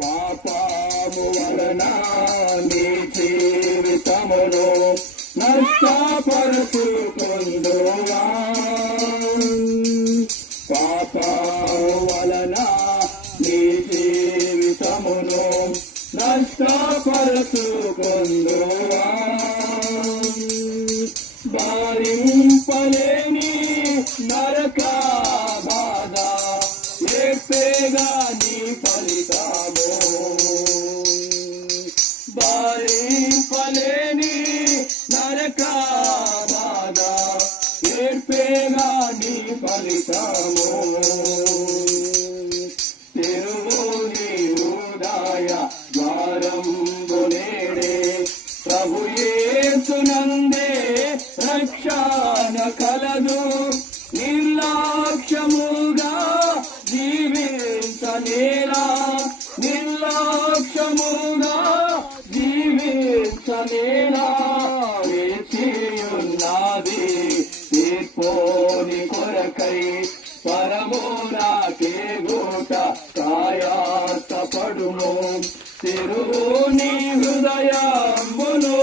పాపము వలన నీ జీవితమును నష్టపరుచుకొందువా. పాపము వలన నీ జీవితమును నష్టపరుచుకొందువా. భరింపలేని నరక బాధ ఎప్పేగా నీ ఫలితము. భరింపలేని నరక బాధ ఎప్పేగా నీ ఫలితము. తిరువుని హృదయ ద్వారంబు నేడే ప్రభు యేసునందే రక్షణ కలదు. నిర్లక్ష్యముగా జీవించనేలా, నిర్లక్ష్యముగా జీవించనేలా. వేచియున్నది తీర్పుని కొరకై పరమునాకే గూట కాయార్థపడుము. తిరువుని హృదయంబును